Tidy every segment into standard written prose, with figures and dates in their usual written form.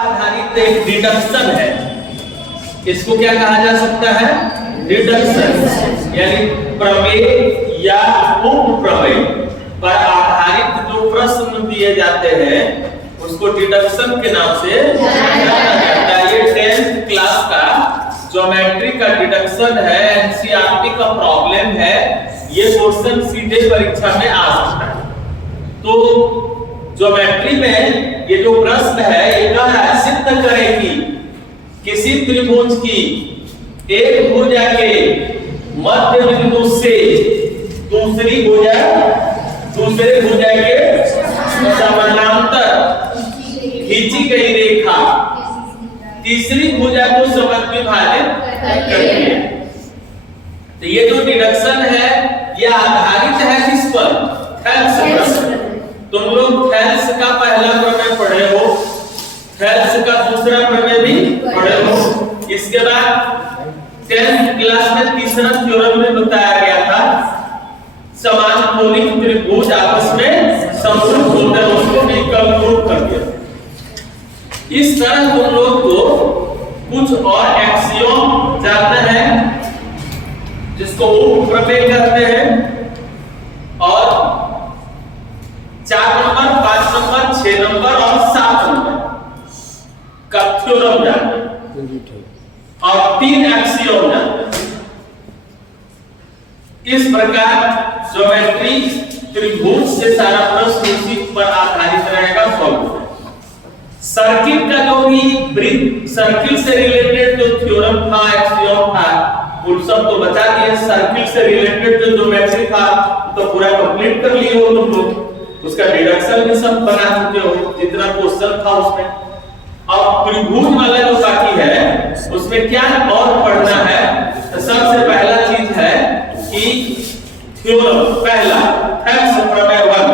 आधारित एक डिडक्शन है। इसको क्या कहा जा सकता है? डिडक्शन, यानी प्रमेय या उपप्रमेय पर आधारित जो प्रश्न दिए जाते हैं उसको डिडक्शन के नाम से जाना जाता है। ये 10th क्लास का ज्योमेट्री का डिडक्शन है, एनसीईआरटी का प्रॉब्लम है। ये क्वेश्चन सीधे परीक्षा में आ सकता है। तो ज्योमेट्री में ये जो प्रश्न है ये कह रहा है सिद्ध करें कि किसी त्रिभुज की एक भुजा के मध्य बिंदु से दूसरे भुजा के समानांतर खींची गई रेखा तीसरी भुजा को समद्विभाजित करती है। तो ये जो डिडक्शन है ये आधारित है किस पर? थेल्स पर। तुम लोग थेल्स का पहला प्रमेय पढ़े हो, थेल्स का दूसरा प्रमेय भी पढ़े हो। इसके बाद 10th क्लास में तीसरा थ्योरम में बताया गया था समान कोणिक त्रिभुज आपस में समरूप होते हैं, उसको निकल प्रूव कर दिया। इस तरह तुम लोग को कुछ और एक्सियोम जानना है जिसको उपप्रमेय कहते हैं, और 4 नंबर, 5 नंबर, 6 नंबर और 7 नंबर का थ्योरम जानना है और 3 एक्सियोम जानना। इस प्रकार ज्योमेट्री त्रिभुज से सारा प्रश्न उसी पर आधारित रहेगा, सॉल्व। सर्किल का जो भी वृत्त, सर्किल से रिलेटेड जो थ्योरम था, एक्सियोम था, वो सब तो बता दिए। सर्किल से रिलेटेड जो ज्योमेट्री था तो पूरा कंप्लीट कर लिए हो तुम लोग, उसका डिडक्शन भी सब बना चुके हो जितना क्वेश्चन था उसमें। अब त्रिभुज वाला जो बाकी है उसमें क्या और पढ़ना है? तो सबसे पहला चीज है कि थ्योरम पहला थेल्स प्रमेय 1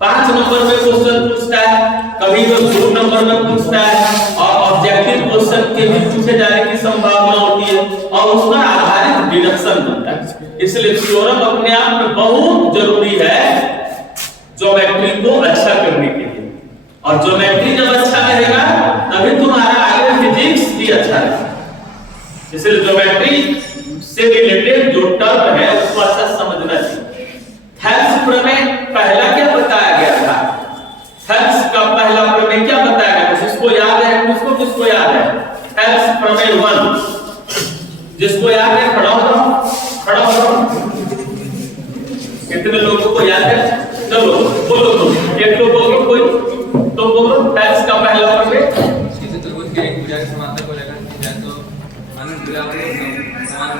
5 नंबर में क्वेश्चन पूछता है, कभी वो 2 नंबर में पूछता है, और ऑब्जेक्टिव क्वेश्चन के भी पूछे जाने की संभावना होती है और उस पर आधारित डिडक्शन बनता है। इसलिए थ्योरम अपने आप में बहुत जरूरी है ज्योमेट्री को अच्छा करने के लिए, और ज्योमेट्री जब अच्छा रहेगा तभी तुम्हारा आगे फिजिक्स भी अच्छा रहेगा। इसलिए ज्योमेट्री से रिलेटेड जो टर्म है उसको अच्छा समझना चाहिए। थेल्स प्रमेय पहला क्या बताया गया था? थेल्स का पहला प्रमेय क्या बताया गया था? जिसको याद है, किसको याद है? थेल्स प्रमेय 1 जिसको याद है खड़ा हो। कितने लोगों को याद है? चलो बोलो, तुम एक लोग बोलो, कोई तो बोलो थेल्स का पहला प्रमेय। किसी त्रिभुज के एक भुजा के समांतर को लेकर तो अनंत भुजा के समान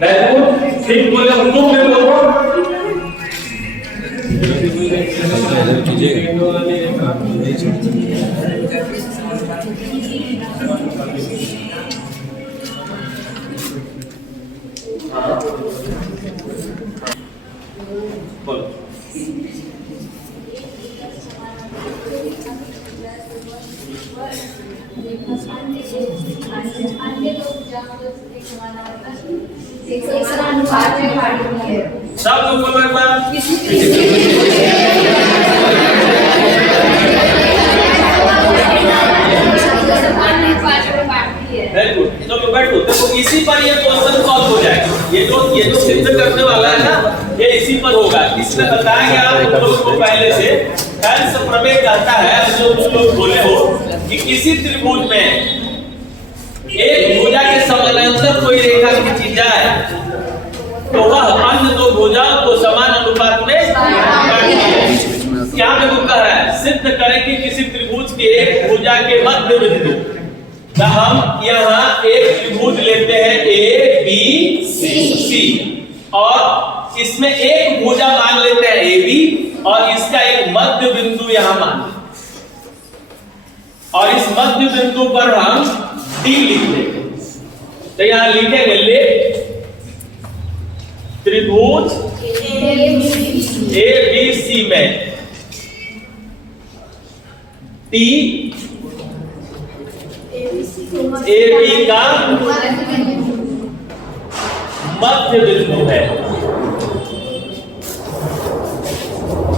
बिल्कुल ठीक बोले, तुम भी बोलो। सब लोग बोलो एक बार। चलो बैठो, देखो इसी पर ये क्वेश्चन सॉल्व हो जाएगा। ये जो सिद्ध करने वाला है ना ये इसी पर होगा। इसमें बताया गया आप लोगों को पहले से थेल्स प्रमेय कहता है, जो तुम लोग बोले हो कि किसी त्रिभुज में एक भुजा के समानांतर कोई रेखा खींची जाए तो वह अन्य दो भुजाओं को समान अनुपात में काटती है। क्या देखो कह रहा है सिद्ध करें कि किसी त्रिभुज के एक भुजा के मध्य बिंदु, तो हम यहाँ एक त्रिभुज लेते हैं ए बी सी और इसमें एक भुजा मान लेते हैं ए बी और इसका एक मध्य बिंदु यहाँ मान लेते हैं, और इस मध्य बिंदु पर हम डी लिख देंगे। तो यहाँ लिखेंगे ले त्रिभुज ए बी सी में टी ए बी का मध्य बिंदु है,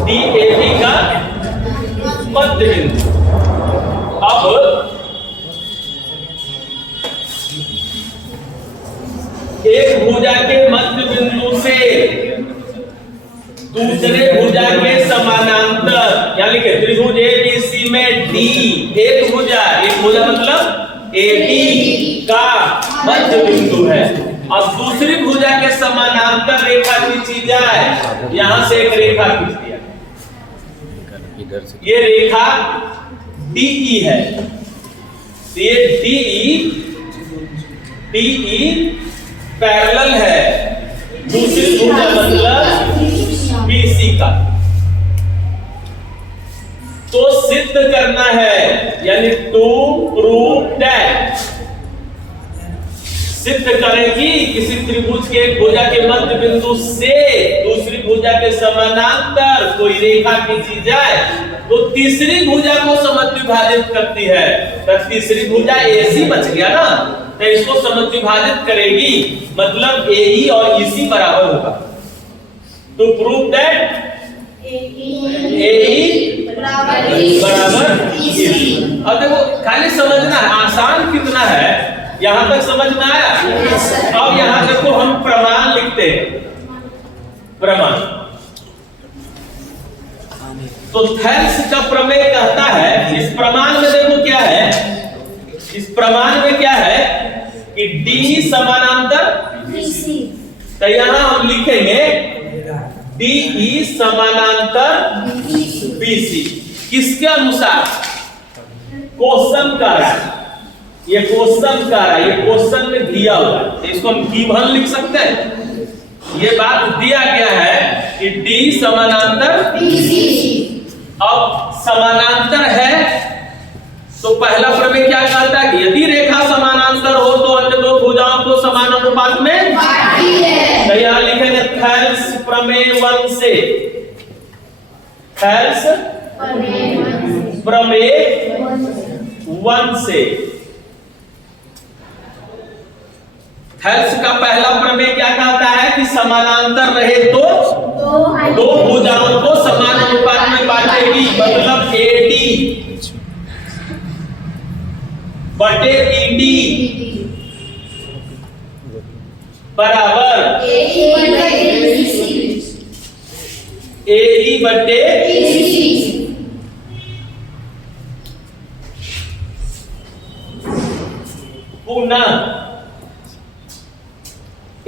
डी ए बी का मध्य बिंदु। अब एक भुजा के मध्य बिंदु से दूसरे भुजा के समानांतर, या लिखे त्रिभुज ABC में D एक भुजा मतलब AB का मध्य बिंदु है। अब दूसरी भुजा के समानांतर रेखा खींची जाए, यहां से एक रेखा खींच दिया, ये रेखा DE है। ये DE पैरेलल है दूसरी भुजा मतलब BC का। तो सिद्ध करना है, यानी टू प्रूव दैट, सिद्ध करें कि किसी त्रिभुज के एक भुजा के मध्य बिंदु से दूसरी भुजा के समानांतर कोई रेखा खींची जाए तो तीसरी भुजा को समद्विभाजित करती है। तो तीसरी भुजा AC बच गया ना, तो इसको समद्विभाजित करेगी, मतलब AE और EC बराबर होगा। टू प्रूव दैट AE बराबर EC। अब देखो खाली समझना, आसान कितना है, यहां तक समझ में आया। अब यहां देखो हम प्रमाण लिखते हैं, प्रमाण। तो थेल्स का प्रमेय कहता है, इस प्रमाण में देखो क्या है, इस प्रमाण में क्या है कि D समानांतर BC, तो यहां हम लिखेंगे DE समानांतर BC। किसके अनुसार? क्वेश्चन का रहा है, ये क्वेश्चन का रहा है, ये क्वेश्चन में दिया हुआ है, इसको हम गिवन लिख सकते हैं। ये बात दिया गया है कि D समानांतर BC। अब समानांतर है तो पहला प्रमेय क्या कहता है कि यदि रेखा समानांतर हो तो अन्य दो भुजाओं को समान अनुपात में बांटती है। तो यहां लिखेंगे थेल्स प्रमेय 1 से, थेल्स प्रमेय 1 से। थेल्स का पहला प्रमेय क्या कहता है कि समानांतर रहे तो दो भुजाओं को समान अनुपात में बांटेगी, मतलब AD बटे BD बराबर AE बटे पुनः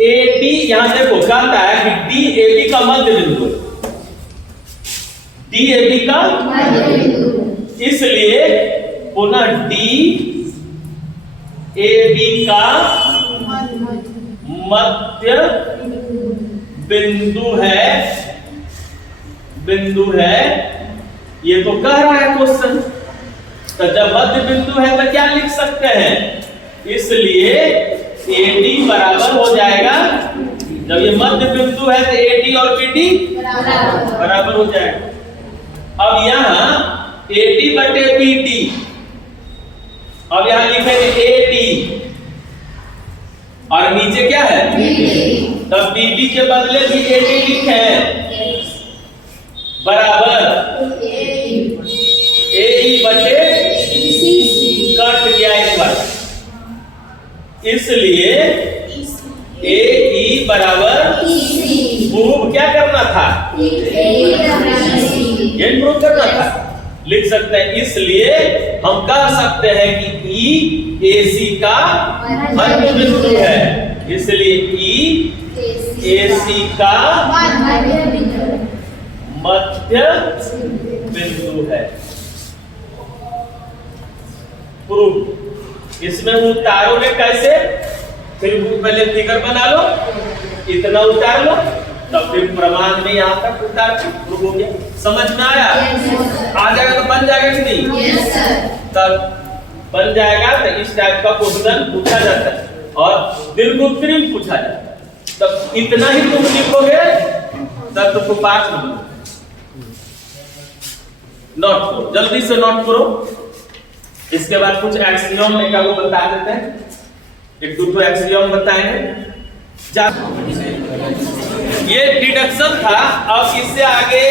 AD, यहां देखो कहता है कि DAB का मध्य बिंदु, DAB का मध्य बिंदु, इसलिए पुनः DAB का मध्य बिंदु है, ये तो कह रहा है क्वेश्चन। तो जब मध्य बिंदु है तो क्या लिख सकते हैं, इसलिए AD बराबर हो जाएगा, जब ये मध्य बिंदु है तो AD और BD बराबर हो जाएगा। अब यहाँ AD बटे BD, अब यहाँ लिखेंगे AD और नीचे क्या है तब BD के बदले भी AD लिखे बराबर AE बटे कट गया एक बार, इसलिए AE बराबर प्रूव क्या करना था, ये प्रूव करना था, लिख सकते हैं। इसलिए हम कह सकते हैं कि E AC का मध्य बिंदु है, इसलिए E AC का मध्य बिंदु है। प्रूव इसमें उतारोगे कैसे, फिर पहले फिगर बना लो, इतना उतार लो, तब फिर प्रमाण में यहाँ तक उतार के प्रूव हो गया। समझ में आया? आ जाएगा तो बन जाएगा कि नहीं? तब बन जाएगा तो इस टाइप का क्वेश्चन पूछा जाता है और बिल्कुल कृत्रिम पूछा जाता है। तब इतना ही तुम लिखोगे तब तुमको पास मिलेगा। नोट करो, जल्दी से नोट करो। इसके बाद कुछ एक्सियम एक आपको बता देते हैं, एक दो एक्सियम बताएंगे। ये डिडक्शन था, अब इससे आगे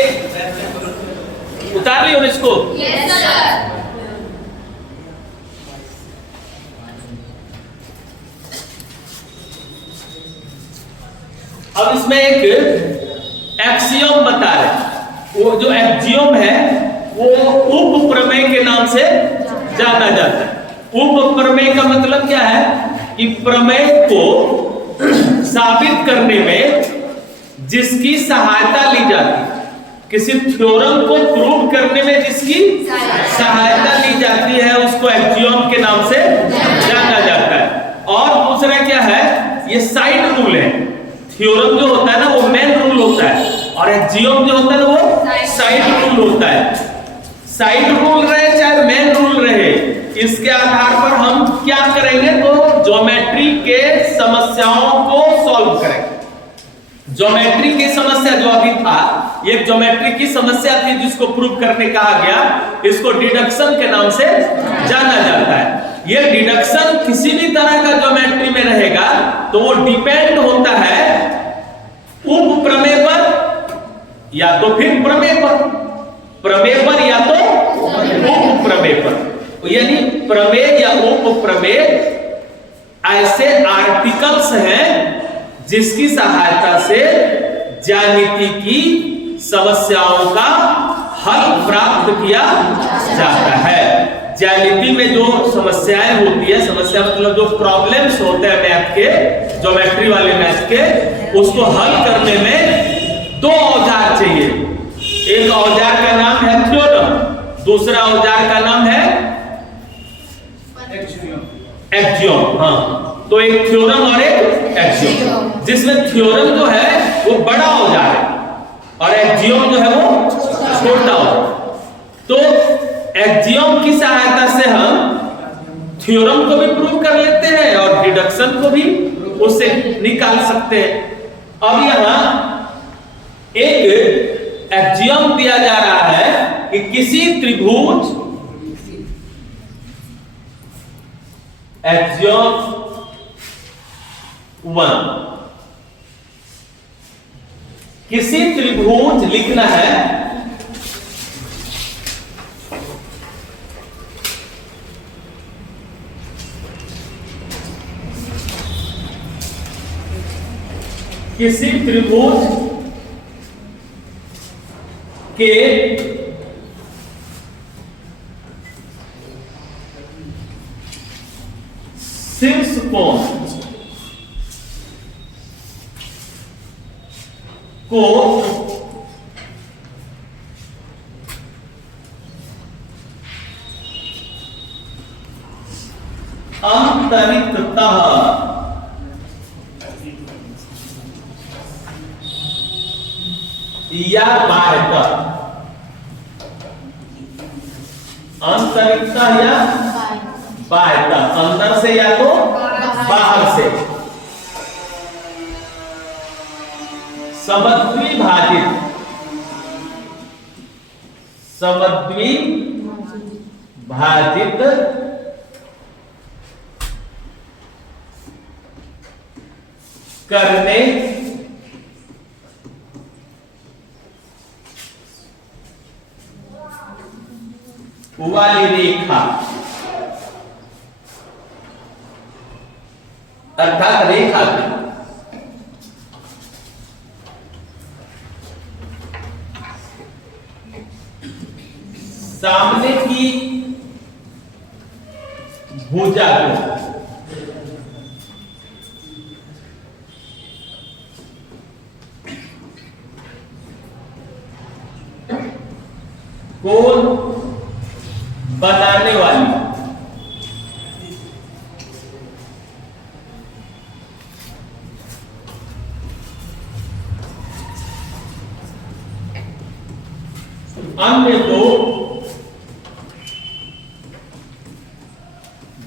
उतार लियो इसको। Yes sir. अब इसमें एक एक्सियम बता रहे, वो जो एक्सियम है वो उप प्रमेय के नाम से जाना जाता है। उप प्रमेय का मतलब क्या है कि प्रमेय को साबित करने में जिसकी सहायता ली जाती है, किसी थ्योरम को प्रूव करने में जिसकी सहायता ली जाती है उसको एक्सियम के नाम से जाना जाता है। और दूसरा क्या है, ये साइड रूल है। थ्योरम जो होता है ना वो मेन रूल होता है, और एक्सियम जो होता है ना वो साइड रूल होता है। साइड रूल रहे चाहे मेन रूल रहे, इसके आधार पर हम क्या करेंगे तो ज्योमेट्री के समस्याओं को सॉल्व करेंगे। ज्योमेट्री की समस्या जो अभी था, एक ज्योमेट्री की समस्या थी जिसको प्रूव करने कहा गया, इसको डिडक्शन के नाम से जाना जाता है। ये डिडक्शन किसी भी तरह का ज्योमेट्री में रहेगा तो वो डिपेंड होता है उप प्रमेय पर या तो फिर प्रमेय पर या तो उप प्रमेय पर। यानी प्रमेय या उप प्रमेय ऐसे आर्टिकल्स हैं जिसकी सहायता से ज्यामिति की समस्याओं का हल प्राप्त किया जाता है। ज्यामिति में जो समस्याएं होती है, समस्या मतलब जो प्रॉब्लम्स होते हैं मैथ के, ज्योमेट्री वाले मैथ के, उसको हल करने में दो औजार चाहिए। एक औजार का नाम है थ्योरम, दूसरा औजार का नाम है एक्सियम। हाँ, तो एक थ्योरम और एक एक्सियम, जिसमें थ्योरम जो है वो बड़ा औजार है और एक्सियम जो है वो छोटा औजार। तो एक्सियम की सहायता से हम थ्योरम को भी प्रूव कर लेते हैं और डिडक्शन को भी उससे निकाल सकते हैं। अब यहां एक एक्सियम दिया जा रहा है कि किसी त्रिभुज, एक्सियम 1, किसी त्रिभुज लिखना है किसी त्रिभुज के शीर्ष कोण को अंतरितः या बाह्यतः, अंतरितः या बाह्यतः, अंदर से या तो बाहर से समद्विभाजित करने वाली रेखा अर्थात रेखा सामने की भुजा को बनाने वाली अन्य दो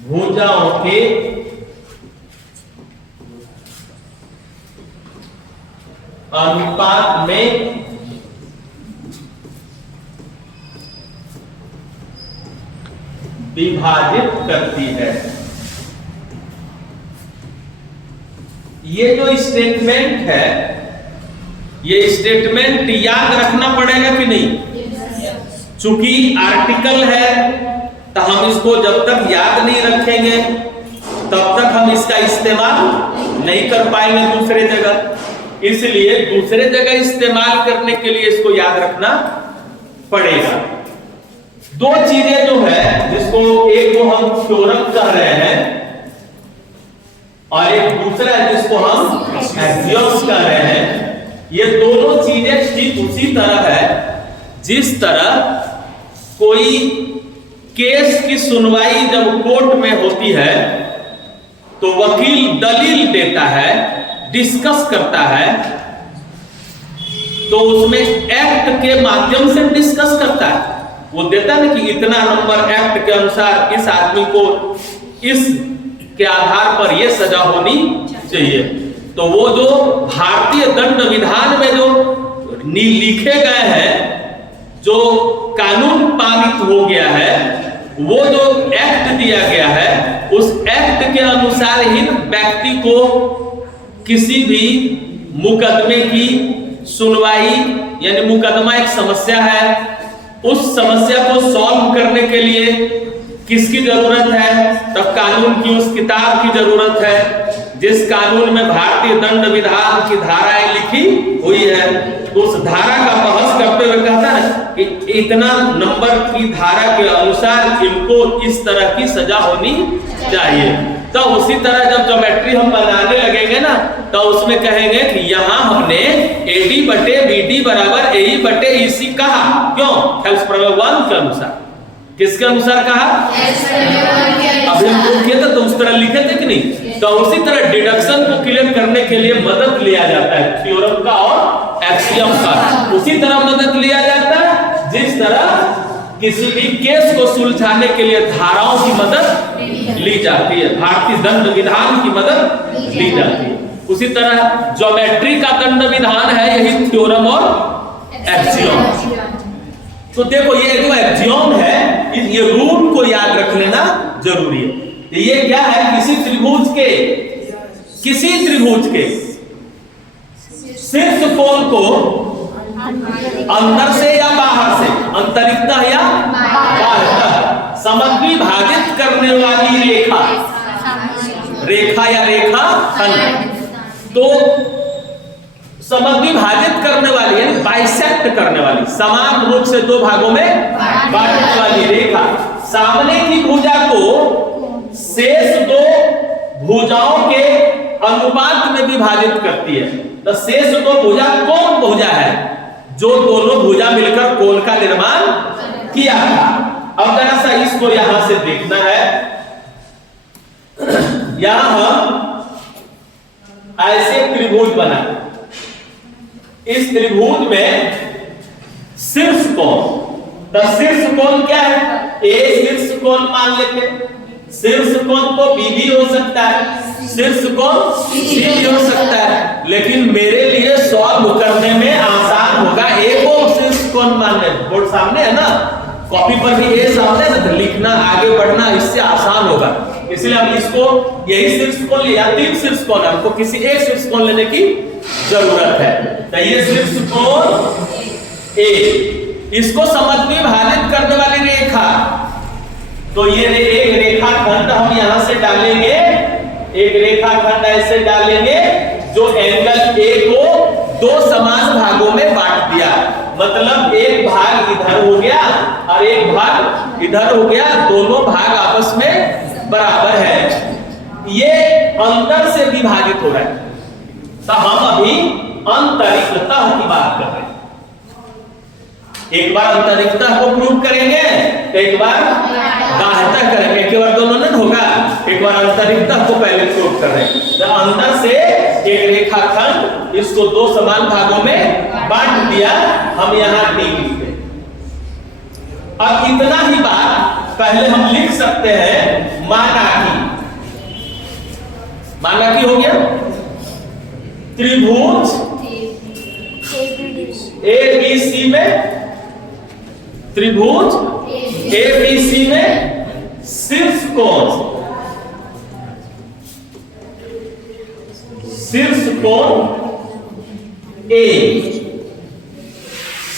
भुजाओं के अनुपात में विभाजित करती है। ये जो स्टेटमेंट है, ये स्टेटमेंट याद रखना पड़ेगा कि नहीं? चूंकि आर्टिकल है तो हम इसको जब तक याद नहीं रखेंगे तब तक हम इसका इस्तेमाल नहीं कर पाएंगे दूसरे जगह। इसलिए दूसरे जगह इस्तेमाल करने के लिए इसको याद रखना पड़ेगा। दो चीजें जो है जिसको एक को हम थ्योरम कह रहे हैं और एक दूसरा है जिसको हम एक्सियम्स कह रहे हैं, ये दोनों चीजें ठीक उसी तरह है जिस तरह कोई केस की सुनवाई जब कोर्ट में होती है तो वकील दलील देता है, डिस्कस करता है, तो उसमें एक्ट के माध्यम से डिस्कस करता है। वो देता है कि इतना नंबर एक्ट के अनुसार इस आदमी को इस के आधार पर यह सजा होनी चाहिए। तो वो जो भारतीय दंड विधान में जो लिखे गए हैं, जो कानून पारित हो गया है, वो जो एक्ट दिया गया है, उस एक्ट के अनुसार ही व्यक्ति को किसी भी मुकदमे की सुनवाई, यानी मुकदमा एक समस्या है, उस समस्या को सॉल्व करने के लिए किसकी जरूरत है? तब कानून की उस किताब की जरूरत है जिस कानून में भारतीय दंड विधान की धाराएं लिखी हुई है। तो उस धारा का बहस करते हुए कहता है कि इतना नंबर की धारा के अनुसार इनको इस तरह की सजा होनी चाहिए। तो उसी तरह जब ज्योमेट्री हम बनाने लगेंगे ना, तो उसमें कहेंगे कि यहाँ हमने AD बटे BD बराबर AE बटे EC कहा। क्यों? हेल्स प्रमेय 1 के अनुसार। किसके अनुसार कहा? अभी हम लोग किए थे तो उस तरह लिखे थे कि नहीं? तो उसी तरह डिडक्शन को क्लियर करने के लिए मदद लिया जाता है थ्योरम का और एक्सियम का। उसी तरह मदद लिया जाता है जिस तरह किसी भी केस को सुलझाने के लिए धाराओं की मदद ली जाती है, भारतीय दंड विधान की मदद ली जाती है। उसी तरह ज्योमेट्री का दंड विधान है यही थ्योरम और एक्सियम। तो देखो ये जो एक्सियम है, ये रूल को याद रख लेना जरूरी है। तो ये क्या है? किसी त्रिभुज के शीर्ष कोण को अंदर से या बाहर से, अंतरिक्तः या बाह्यतः समद्विभाजित करने वाली रेखा या रेखाखंड, तो समद्विभाजित करने वाली यानी बाइसेक्ट करने वाली, समान रूप से दो भागों में बांटने वाली रेखा सामने की भुजा को शेष दो भुजाओं के अनुपात में विभाजित करती है। तो शेष दो भुजा कौन भुजा है? जो दोनों भुजा मिलकर कोण का निर्माण किया था। अब जरा सा इसको यहां से देखना है। यहां हम ऐसे त्रिभुज बना, इस त्रिभुज में शीर्ष कोण, तो शीर्ष कोण क्या है? ए शीर्ष कोण मान लेते। शीर्ष कोण तो बी भी हो सकता है, शीर्ष कोण सी भी हो सकता है, लेकिन मेरे लिए सॉल्व करने में आसान होगा ए को शीर्ष कोण मानने। बोर्ड सामने है ना, कॉपी पर भी ए सामने है, तो लिखना आगे बढ़ना इससे आसान होगा। इसलिए हम इसको यही शीर्ष कोण लिया, 3 शीर्ष कोण, हमको किसी एक शीर्ष कोण लेने की जरूरत है। तो ये शीर्ष कोण ए, इसको समद्विभाजित करने वाली रेखा, तो ये एक रेखाखंड हम यहां से डालेंगे, एक रेखाखंड ऐसे डालेंगे जो एंगल ए को 2 समान भागों में बांट दिया। मतलब एक भाग इधर हो गया और एक भाग इधर हो गया, दोनों भाग आपस में बराबर है। ये अंतर से विभाजित हो रहा है। तो हम अभी अंतरिक्तः की बात कर रहे हैं। एक बार अंतरिक्तः को प्रूव करेंगे, एक बार बाह्यतः करेंगे, एक बार दोनों नहीं होगा। एक बार अंतरिक्तः को पहले प्रूव कर रहे हैं। तो अंदर से एक रेखाखंड, इसको 2 समान भागों में बांट दिया, हम यहां डी लिखते हैं। अब इतना ही बात पहले हम लिख सकते हैं, माना कि हो गया त्रिभुज ABC में, त्रिभुज ABC में शीर्ष कोण A,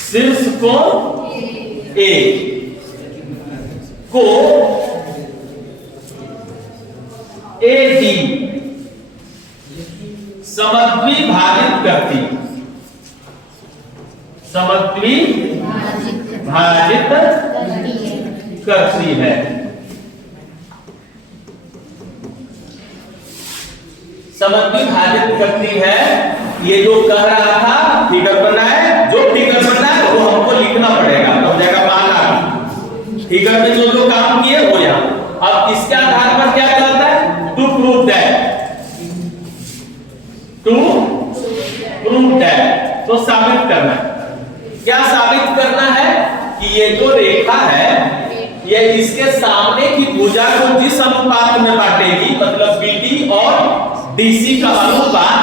शीर्ष कोण ए को AD समद्विभाजित करती करती है। समद्विभाजित करती है। ये जो कह रहा था फिगर बनाए, जो फिगर बनाए वो हमको लिखना पड़ेगा, तो हो जाएगा माना। फिगर में जो जो काम किए हो यहाँ। अब इसके आधार पर क्या कहता है? टू प्रूव दैट, तो साबित करना है। क्या साबित करना है? कि ये जो रेखा है ये इसके सामने की भुजा को जिस अनुपात में बांटेगी, मतलब BD और DC का अनुपात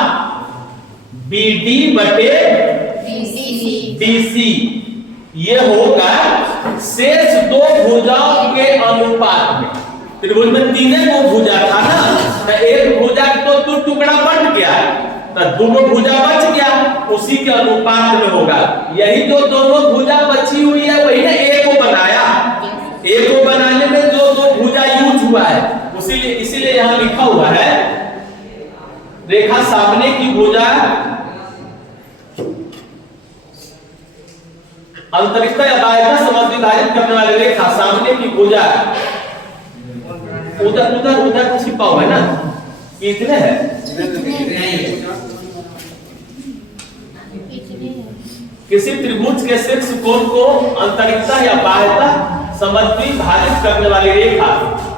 BD बटे DC ये होगा शेष दो भुजाओं के अनुपात में। त्रिभुज में तीन को भुजा था ना, तो एक भुजा तो टुकड़ा बट गया, तो दो भुजा बच गया, उसी के अनुपात में होगा। यही जो दोनों भुजा बची हुई है वही ने ए को बनाया। ए को बनाने में जो दो भुजा यूज हुआ है, इसीलिए यहां लिखा हुआ है रेखा सामने की भुजा अंतरिक्ष या बाह्यता समद्विभाजित करने वाली रेखा सामने की भुजा उधर छिपा हुआ है ना, कितने है? किसी त्रिभुज के शीर्ष कोण को अंतरिक्ष या बाह्यता समद्विभाजित करने वाली रेखा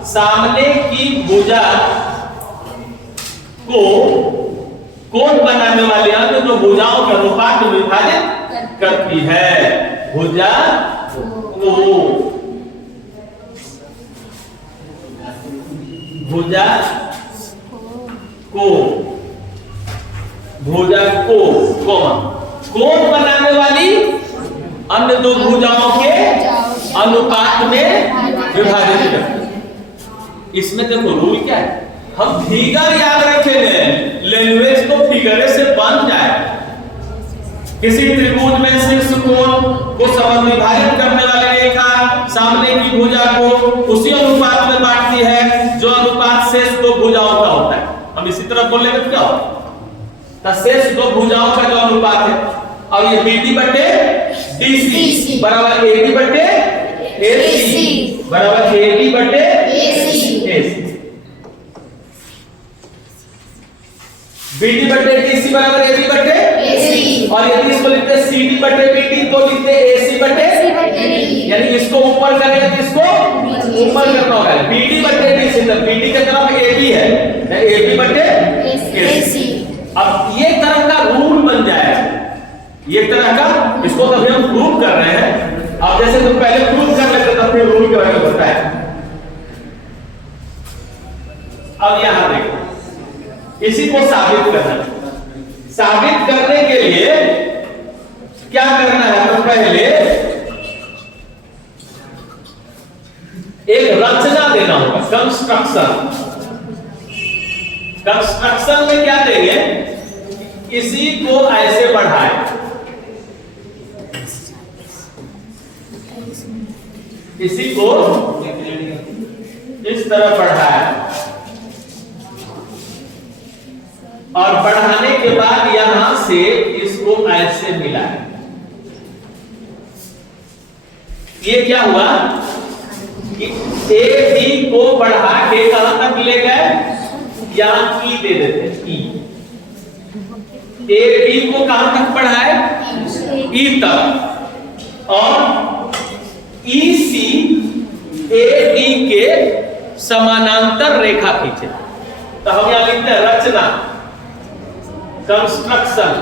सामने की भुजा को कोण बनाने वाले अन्य दो भुजाओं के अनुपात में विभाजित करती है। भुजा को कोण बनाने वाली अन्य दो भुजाओं के अनुपात में विभाजित करती। इसमें देखो रूल क्या है, हम फिगर याद रखेंगे, लैंग्वेज तो फिगर से बन जाए। किसी त्रिभुज में शीर्ष कोण को समद्विभाजित करने वाली रेखा सामने की भुजा को उसी अनुपात में बांटती है जो अनुपात शेष दो भुजाओं का होता है। हम इसी तरह बोलेंगे तो क्या होगा? शेष दो भुजाओं का जो अनुपात है, और ये BD बटे DC बराबर AB बटे AC बराबर AB बटे AC। BD बटे DC बराबर AB बटे AC, और यदि इसको लिखते CD बटे BD तो लिखते AC बटे यानी इसको ऊपर करेंगे तो इसको ऊपर करना होगा। BD बटे DC, तो BD के तरफ AB है, AB बटे AC। अब ये तरह का रूल बन जाएगा, ये तरह का, इसको तभी हम प्रूव कर रहे हैं। अब जैसे तो पहले प्रूव कर लेते तब फिर रूल के बारे में बताया। अब यहां देखो, इसी को साबित करना। साबित करने के लिए क्या करना है? तो पहले एक रचना देना होगा, कंस्ट्रक्शन में क्या देंगे? इसी को ऐसे बढ़ाए, इसी को इस तरह बढ़ाया, और बढ़ाने के बाद यहां से इसको ऐसे मिला। ये क्या हुआ कि AB को बढ़ा के कहां तक ले गए? यहां E दे देते हैं, E। AB को कहां तक बढ़ाए? E तक, और EC AD के समानांतर रेखा खींचे। तो हम यहां लिखते हैं रचना, कंस्ट्रक्शन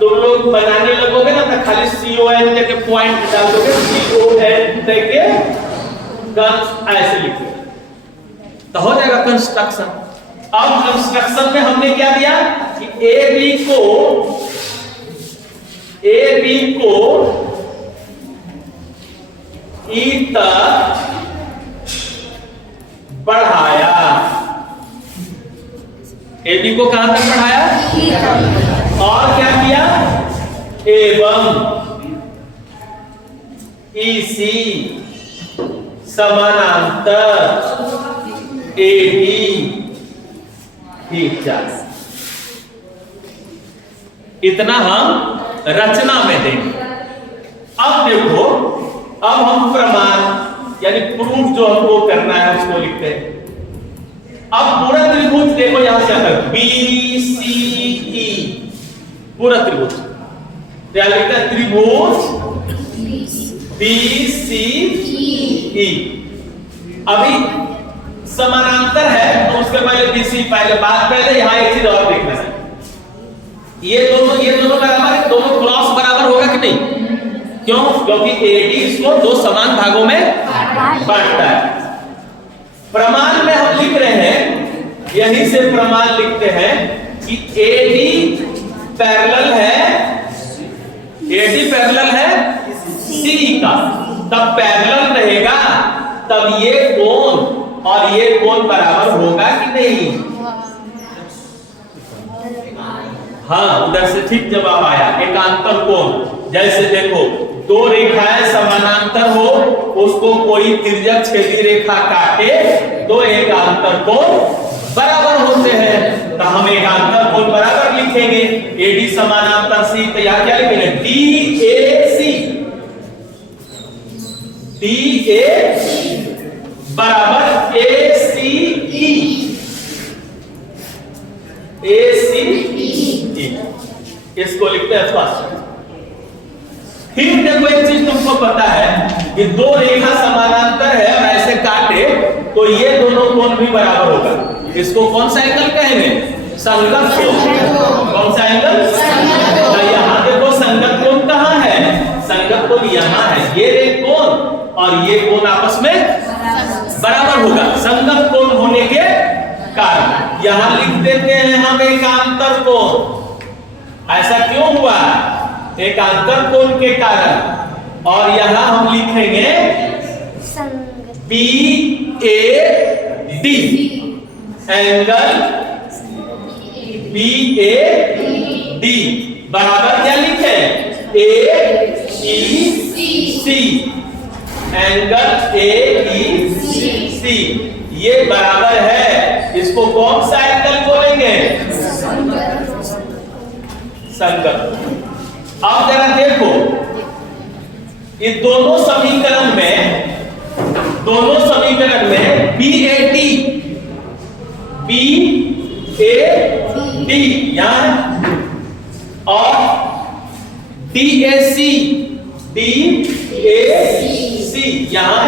तुम लोग बनाने लगोगे ना तो खाली CON के पॉइंट डाल दोगे, CON देके ऐसे लिखोगे तो हो जाएगा कंस्ट्रक्शन। अब कंस्ट्रक्शन में हमने क्या दिया कि AB को E तक बढ़ाया। AB को कहां तक बढ़ाया? और क्या किया, एवं ईसी समानांतर एडी थीटा। इतना हम रचना में देंगे। अब देखो, अब हम प्रमाण यानी प्रूफ जो हमको करना है उसको लिखते हैं। अब पूरा त्रिभुज देखो, यहां से आता बी सी ई, पूरा त्रिभुज क्या लिखता है, त्रिभुज बी सी ई। अभी समानांतर है तो उसके पहले बी सी, पहले यहां एक चीज और देखना है, ये दोनों बराबर है, दोनों क्रॉस बराबर होगा कि नहीं? क्यों? क्योंकि एडी इसको दो समान भागों में बांटता है। प्रमाण में हम लिख रहे हैं, यहीं से प्रमाण लिखते हैं कि एडी पैरेलल है सी का, तब पैरेलल रहेगा, तब ये कोण और ये कोण बराबर होगा कि नहीं? हाँ, उधर से ठीक जवाब आया, एकांतर कोण। जैसे देखो, दो रेखाएं समानांतर हो, उसको कोई तिर्यक छेदी रेखा काटे तो एकांतर कोण बराबर होते हैं, तो हम एकांतर कोण बराबर लिखेंगे। एडी समानांतर सी, तो यहां क्या लिखेंगे, डी ए सी बराबर ए सी ई, इसको लिखते हैं स्पष्ट। फिर देखो, एक चीज तुमको पता है कि दो रेखा समानांतर है और ऐसे काटे तो ये दोनों कोण भी बराबर होगा। इसको कौन सा एंगल कहेंगे, संगत कोण। कौन सा एंगल, तो यहां देखो संगत कोण कहां है, संगत कोण यहां है, ये एक कोण और ये कोण आपस में बराबर होगा संगत कोण होने के कारण। यहां लिख देते हैं हम एकांतर कोण। ऐसा क्यों हुआ, एकांतर कोण के कारण। और यहां हम लिखेंगे B A D, angle B A D बराबर क्या लिखे, ए ई सी, एंगल ए ई सी, ये बराबर है, इसको कौन सा एंगल बोलेंगे, संगत। अब जरा देखो, इस दोनों समीकरण में बी ए डी यहां और डी ए सी यहां,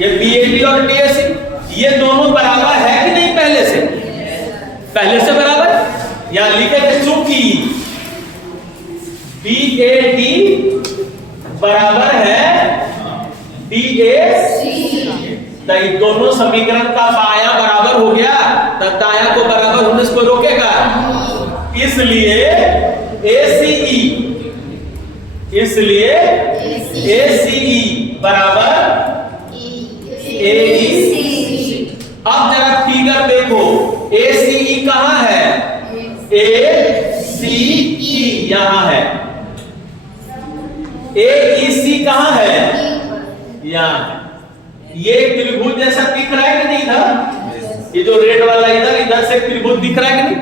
ये बी ए डी और डी ए सी ये दोनों बराबर है कि नहीं, पहले से बराबर। यहां लिखे थे चूंकि बी ए डी बराबर है डी ए सी, तो दोनों समीकरण का बायां बराबर हो गया, तो दायां को बराबर होने से कोई रोकेगा, इसलिए ACE बराबर AEC। अब जरा फिगर देखो, ACE कहां है, ACE यहां है, AEC कहां है, यहां। ये त्रिभुज जैसा दिख रहा है कि नहीं था, ये जो रेड वाला इधर से त्रिभुज दिख रहा है कि नहीं।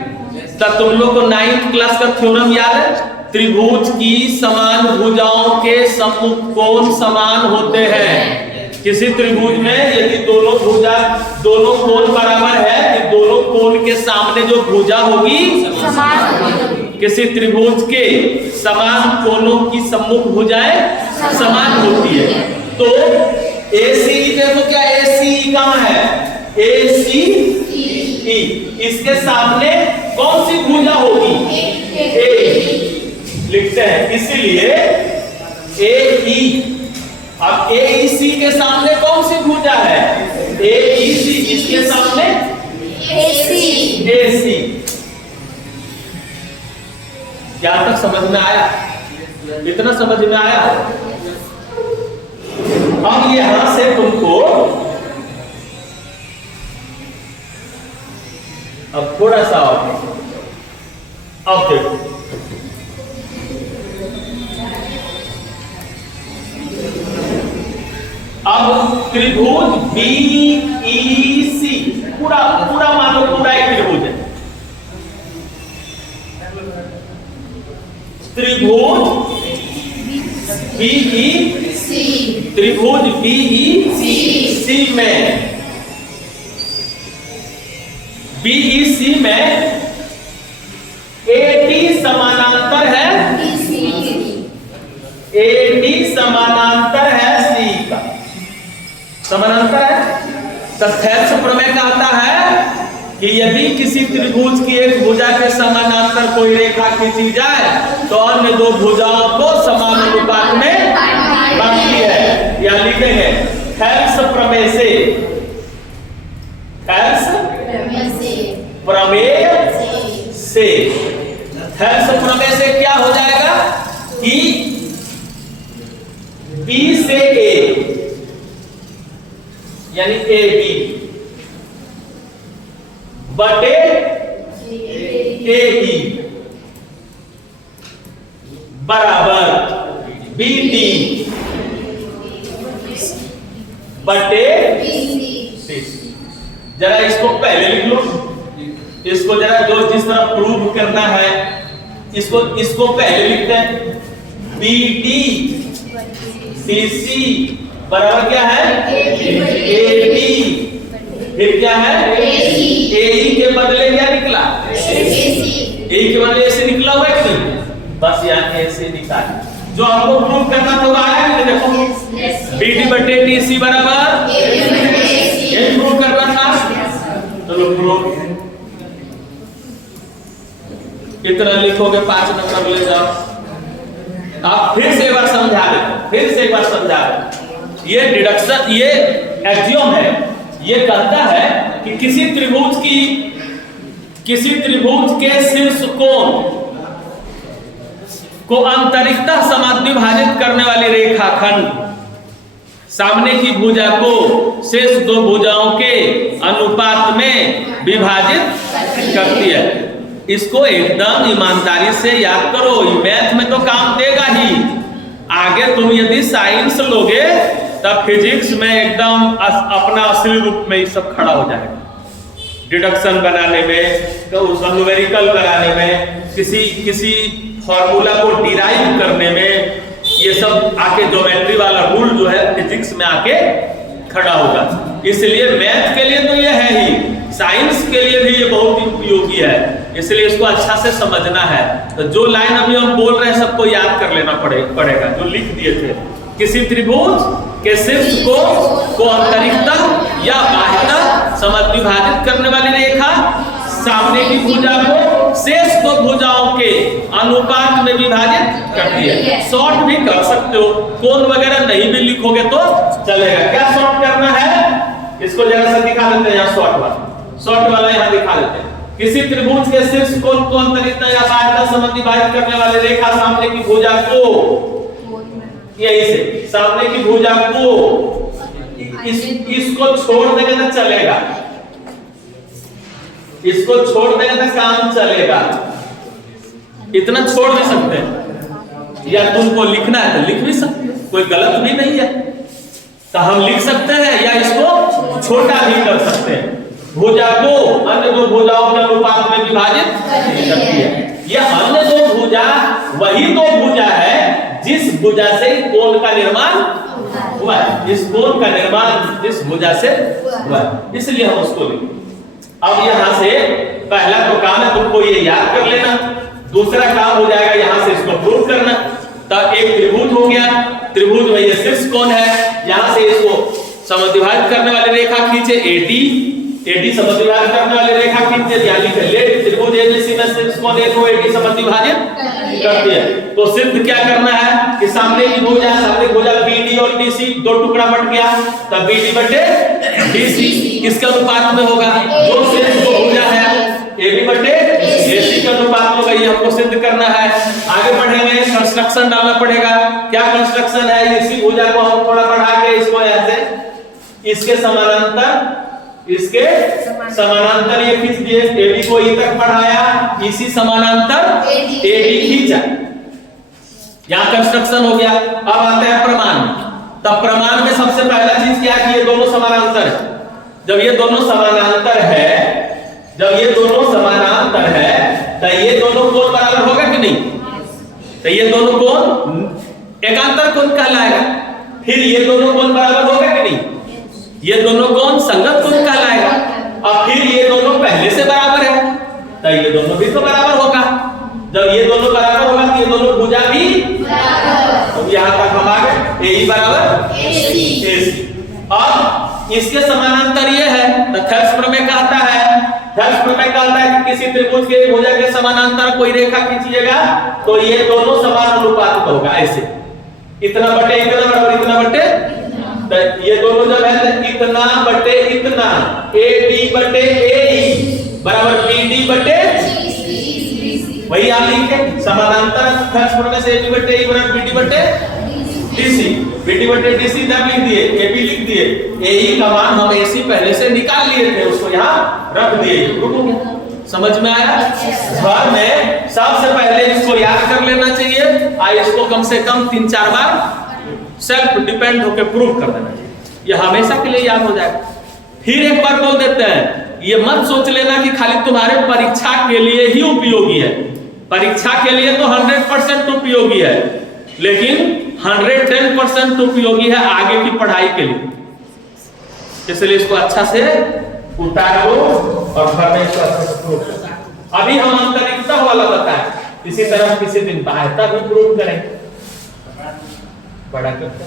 तब तुम लोग को 9th क्लास का थ्योरम याद है, त्रिभुज की समान भुजाओं के सम्मुख कोण समान होते हैं। किसी त्रिभुज में यदि दोनों कोण बराबर है तो दोनों कोण के सामने जो भुजा होगी समान होगी। किसी त्रिभुज के समान कोणों की सम्मुख भुजाएं समान होती है। तो ACE देखो, क्या ACE कहां है, ACE, इसके सामने कौन सी भुजा होगी, A लिखते हैं, इसीलिए AE। अब AEC के सामने कौन सी भुजा है, AEC, इसके सामने AC। क्या तक समझ में आया, इतना समझ में आया। अब यहां से तुमको अब थोड़ा सा और, अब देखो त्रिभुज BEC पूरा पूरा मानो पूरा एक त्रिभुज है। त्रिभुज BEC त्रिभुज BEC में BEC में AD समानांतर है AD समानांतर है C का समानांतर है। तथ्यात्मक प्रमेय कहता है कि यदि किसी त्रिभुज की एक भुजा के समानांतर कोई रेखा खींची जाए तो अन्य दो भुजाओं को समान अनुपात में बांटती है। या लिखेंगे थेल्स प्रमेय से थेल्स प्रमेय से थेल्स प्रमेय से क्या हो जाएगा कि B से A यानी AB बटे AE बराबर BD बटे जरा इसको पहले लिख लो। इसको जरा जो जिस तरह प्रूव करना है इसको पहले लिखते हैं। BD CC बराबर क्या है AB फिर क्या है AE के बदले क्या निकला AE के बदले ऐसे निकला हुआ है कि बस यहाँ ऐसे निकाल जो हमको प्रूव करना था वो आया कि देखो BD बटे TC बराबर ये प्रूव करना था। चलो प्रूव कितना लिखोगे 5 नंबर ले जाओ। आप फिर से एक बार समझा दे ये डिडक्शन ये एक्सियोम है। ये कहता है कि किसी त्रिभुज के शीर्ष कोण को अंतरिक्तः समाद्विभाजित करने वाली रेखाखंड सामने की भुजा को शेष दो भुजाओं के अनुपात में विभाजित करती है। इसको एकदम ईमानदारी से याद करो। मैथ में तो काम देगा ही। आगे तुम यदि साइंस लोगे तब फिजिक्स में एकदम अपना असली रूप में ये सब खड़ा हो जाएगा। डिडक्शन बनाने में तो न्यूमेरिकल बनाने में किसी फॉर्मूला को डिराइव करने में ये सब आके ज्योमेट्री वाला रूल जो है फिजिक्स में आके खड़ा होगा। इसलिए मैथ के लिए तो ये है ही, साइंस के लिए भी ये बहुत ही उपयोगी है। इसलिए इसको अच्छा से समझना है। तो जो लाइन अभी हम बोल रहे हैं सबको याद कर लेना पड़ेगा जो लिख दिए थे। किसी त्रिभुज के शीर्ष को अंतरिक्तः या बाह्यतः समद्विभाजित करने वाली रेखा सामने की भुजा को शेष दो भुजाओं के अनुपात में विभाजित करती है। शॉर्ट भी कर सकते हो, कोण वगैरह नहीं भी लिखोगे तो चलेगा। क्या शॉर्ट करना है इसको जरा सा दिखा देते हैं। यहाँ शॉर्ट वाला यहाँ दिखा देते हैं। किसी त्रिभुज के शीर्ष कोण को अंतरिक्तः या बाह्यतः समद्विभाजित करने वाली रेखा सामने की भुजा को यही से सामने की भुजा को इसको छोड़ देंगे तो चलेगा। इसको छोड़ देंगे तो काम चलेगा। इतना छोड़ भी सकते हैं या तुमको लिखना है तो लिख भी सकते हो, कोई गलत भी नहीं है। तो हम लिख सकते हैं या इसको छोटा भी कर सकते हैं। भुजा को अन्य दो भुजाओं के अनुपात में विभाजित करती है। यह अन्य दो भुजा वही दो भुजा है जिस भुजा से कोण का निर्माण हुआ है। इस कोण का निर्माण जिस भुजा से हुआ है, इसलिए हम उसको लिखें। अब यहां से पहला तो काम है तुमको ये याद कर लेना। दूसरा काम हो जाएगा यहां से इसको प्रूव करना। तो एक त्रिभुज हो गया, त्रिभुज में ये शीर्ष कोण है। यहां से इसको समद्विभाजित करने वाली रेखा खींचे AD समद्विभाजित करने वाली रेखा खींचे। यानी त्रिभुज ABC में शीर्ष कोण A को AD समद्विभाजित करती है। तो सिद्ध क्या करना है कि सामने की भुजा BD और DC दो टुकड़ा बट गया, तब BD बटे DC किसके अनुपात में होगा? जो शेष दो भुजा है AB बटे AC के अनुपात में होगा। ये हमको सिद्ध करना है। आगे बढ़ेंगे, कंस्ट्रक्शन डालना पड़ेगा। क्या कंस्ट्रक्शन है? इसी भुजा को हम थोड़ा बढ़ा के इसको ऐसे इसके समानांतर ये खींच दिए। AB को E तक बढ़ाया, इसी समानांतर AD खींचा। यहां कंस्ट्रक्शन हो गया। अब आता है प्रमाण। तब प्रमाण में सबसे पहला चीज क्या है कि ये दोनों समानांतर है। जब ये दोनों समानांतर है, जब ये दोनों समानांतर है तो ये दोनों कोण बराबर होगा कि नहीं? तो ये दोनों कोण एकांतर कोण कहलाएगा। फिर ये दोनों कोण बराबर होगा कि नहीं? ये दोनों कोण संगत कोण कहलाएगा। और फिर ये दोनों पहले से बराबर है तो ये दोनों भी तो बराबर होगा। जब ये दोनों बराबर होगा तो ये दोनों भुजा भी बराबर। तो यहाँ तक हम आ गए, ए बराबर AC। अब इसके समानांतर ये है तो थेल्स प्रमेय कहता है, थेल्स प्रमेय कहता है कि किसी त्रिभुज के भुजा के समानांतर कोई रेखा खींचिएगा तो ये दोनों समान अनुपात होगा। ऐसे इतना बटे इतना बराबर इतना बटे, तो ये दोनों जब है तो इतना बटे इतना, AD बटे AE बराबर BD बटे, वही आप लिखे समानांतर थेल्स प्रमेय से AB बटे AE बराबर BD बटे DC, BD बटे DC इधर लिख दिए, AB लिख दिए, AE का मान हम AC पहले से निकाल लिए थे, उसको यहाँ रख दिए। रुको, समझ में आया? घर में सबसे पहले इसको याद कर लेना चाहिए और इसको कम से कम 3-4 बार सेल्फ डिपेंड होकर प्रूव कर देना चाहिए, ये हमेशा के लिए याद हो जाएगा। फिर एक बार बोल देते हैं, ये मत सोच लेना कि खाली तुम्हारे परीक्षा के लिए ही उपयोगी है। परीक्षा के लिए तो 100% उपयोगी है, लेकिन 110% उपयोगी है आगे की पढ़ाई के लिए। इसलिए इसको अच्छा से उतार लो और घर में इसको अच्छा से प्रूव करो। अभी हम अंतरिक्ता वाला बताएं, इसी तरह किसी दिन बाह्यता भी प्रूव करेंगे। बड़ा करते